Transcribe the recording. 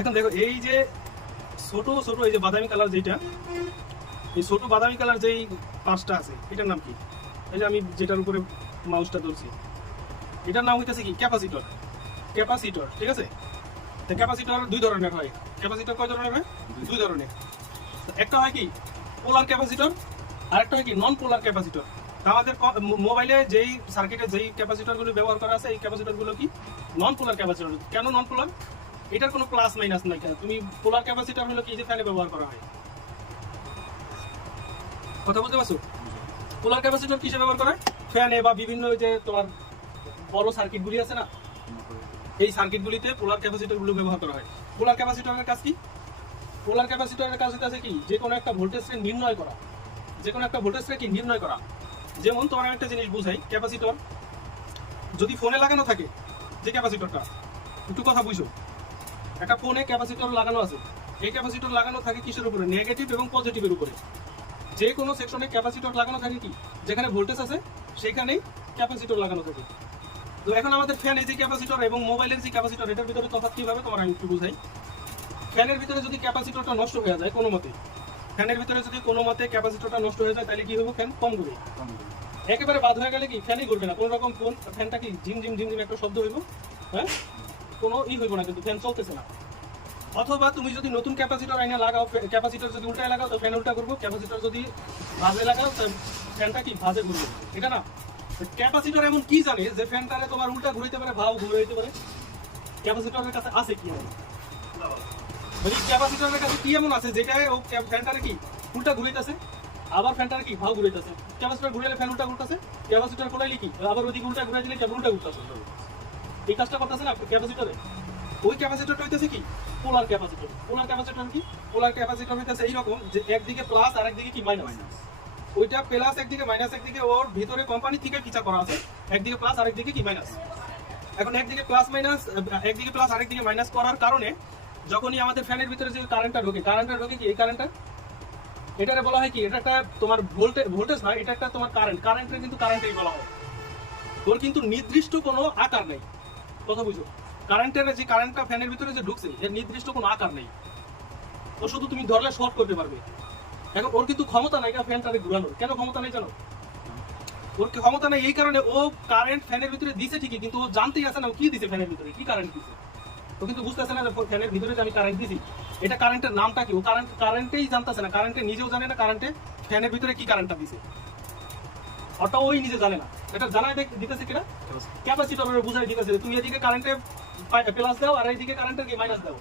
এখন দেখো এই যে ছোট ছোট এই যে বাদামি কালার যেটা, এই ছোট বাদামি কালার যেই পাঁচটা আছে এটার নাম কি? এই যে আমি যেটার উপরে মাউসটা ধরছি এটার নাম হইতেছে কি? ক্যাপাসিটর। ক্যাপাসিটর, ঠিক আছে? তো ক্যাপাসিটর দুই ধরনের হয়। ক্যাপাসিটর কয় ধরনের হয়? দুই ধরনের। একটা হয় কি পোলার ক্যাপাসিটর, আর একটা হয় কি নন পোলার ক্যাপাসিটর। আমাদের মোবাইলে যেই সার্কিটে যেই ক্যাপাসিটরগুলো ব্যবহার করা আছে এই ক্যাপাসিটরগুলো কি নন পোলার ক্যাপাসিটর। কেন নন পোলার? এটার কোনো প্লাস মাইনাস নাই। কেন তুমি পোলার ক্যাপাসিটর হলো কি যে ফ্যানে ব্যবহার করা হয়। কথা বলতে পারছো? পোলার ক্যাপাসিটর কিসে ব্যবহার করা হয়? ফ্যানে বা বিভিন্ন যে তোমার বড় সার্কিটগুলি আছে না, এই সার্কিটগুলিতে পোলার ক্যাপাসিটরগুলো ব্যবহার করা হয়। পোলার ক্যাপাসিটরের কাজ কি? পোলার ক্যাপাসিটরের কাজ হচ্ছে কি যে কোনো একটা ভোল্টেজকে নির্ণয় করা। যে কোনো একটা ভোল্টেজকে কি নির্ণয় করা। যেমন তোমার একটা জিনিস বুঝাই, ক্যাপাসিটর যদি ফোনে লাগানো থাকে, যে ক্যাপাসিটরটা একটু কথা বুঝো, একটা ফোনে ক্যাপাসিটর লাগানো আছে, এই ক্যাপাসিটর লাগানো থাকে কিসের উপরে? নেগেটিভ এবং পজিটিভের উপরে। যে কোনো সেকশনে ক্যাপাসিটর লাগানো থাকে কি যেখানে ভোল্টেজ আছে সেখানেই ক্যাপাসিটর লাগানো থাকে। তো এখন আমাদের ফ্যানের যে ক্যাপাসিটর এবং মোবাইলের যে ক্যাপাসিটর এটার ভিতরে তফাৎ কি হবে তোমার আমি একটু বুঝাই। ফ্যানের ভিতরে যদি ক্যাপাসিটরটা নষ্ট হয়ে যায় কোনো মতে, ফ্যানের ভিতরে যদি কোনো মতে ক্যাপাসিটরটা নষ্ট হয়ে যায় তাহলে কি হবে? ফ্যান কম ঘুরবে। একেবারে বাদ হয়ে গেলে কি ফ্যানই ঘুরবে না, কোনো রকম কোন ফ্যানটা কি ঝিম ঝিম ঝিম ঝিম একটা শব্দ হইব, হ্যাঁ, কোনো হইব না, কিন্তু ফ্যান চলতেছে না। অথবা তুমি যদি নতুন ক্যাপাসিটর আইনা লাগাও, ক্যাপাসিটর যদি উল্টায় লাগাও তো ফ্যান উল্টা করবো, ক্যাপাসিটর যদি ভাজে লাগাও তো ফ্যানটা কি ভাজে ঘুরবে, এটা না। ক্যাপাসিটর এমন কি জানে যে ফ্যানটারে তোমার উল্টা ঘুরাইতে পারে, ভাও ঘুরাইতে পারে? ক্যাপাসিটরের কাছে আছে কি? মানে ক্যাপাসিটরের কাছে কি এমন আছে যেটা ও ফ্যানটারে কি উল্টা ঘুরাইতেছে, আবার ফ্যানটারে কি ভাও ঘুরাইতেছে? ক্যাপাসিটর ঘুরাইলে ফ্যান উল্টা ঘুরতেছে, ক্যাপাসিটর ঘুরাইলে কি আবার ওদিকে উল্টা ঘুরাই দিলে উল্টা ঘুরতেছে। এই কাজটা করতেছে না ক্যাপাসিটরে। ওই ক্যাপাসিটরটা হইতেছে কি পোলার ক্যাপাসিটর। পোলার ক্যাপাসিটর কি? পোলার ক্যাপাসিটর হইতেছে এইরকম যে একদিকে প্লাস আর একদিকে কি মাইনাস। ওইটা প্লাস একদিকে মাইনাস একদিকে, ওর ভিতরে কোম্পানি থেকে ফিচা করা আছে, একদিকে প্লাস আর একদিকে কি মাইনাস। এখন একদিকে প্লাস মাইনাস, একদিকে প্লাস আরেকদিকে মাইনাস করার কারণে যখনই আমাদের ফ্যানের ভিতরে যে কারেন্টটা ঢোকে কি এই কারেন্টটা, এটারে বলা হয় কি, এটা একটা তোমার ভোল্টেজ নয়, এটা একটা তোমার কারেন্টের কিন্তু কারেন্টই বলা হয়। ওর কিন্তু নির্দিষ্ট কোনো আকার নেই। কথা বুঝো? কারেন্টের যে কারেন্টটা ফ্যানের ভিতরে যে ঢুকছে এর নির্দিষ্ট কোনো আকার নেই। ও শুধু তুমি ধরলে শর্ট করতে পারবে। এখন ওর কিন্তু ক্ষমতা নাই ফ্যানটারে ঘুরানোর। কেন ক্ষমতা নেই জানো? ওর ক্ষমতা নেই এই কারণে ও কারেন্ট ফ্যানের ভিতরে দিছে ঠিকই, কিন্তু ও জানতেই আছে না ও কি দিছে ফ্যানের ভিতরে, কি কারেন্ট দিছে। ও কিন্তু বুঝতেছে না যে ফ্যানের ভিতরে যে আমি কারেন্ট দিছি এটা কারেন্টের নামটা কি, ও কারেন্টেই জানতেছে না, কারেন্টে নিজেও জানে না কারেন্টে ফ্যানের ভিতরে কি কারেন্টটা দিছে, ওটা ওই নিজে জানে না। এটা জানাই দিতেছে কিনা ক্যাপাসিটর বুঝাই দিতেছে তুমি এদিকে কারেন্টে প্লাস দাও আর এইদিকে কারেন্টের কি মাইনাস দাও।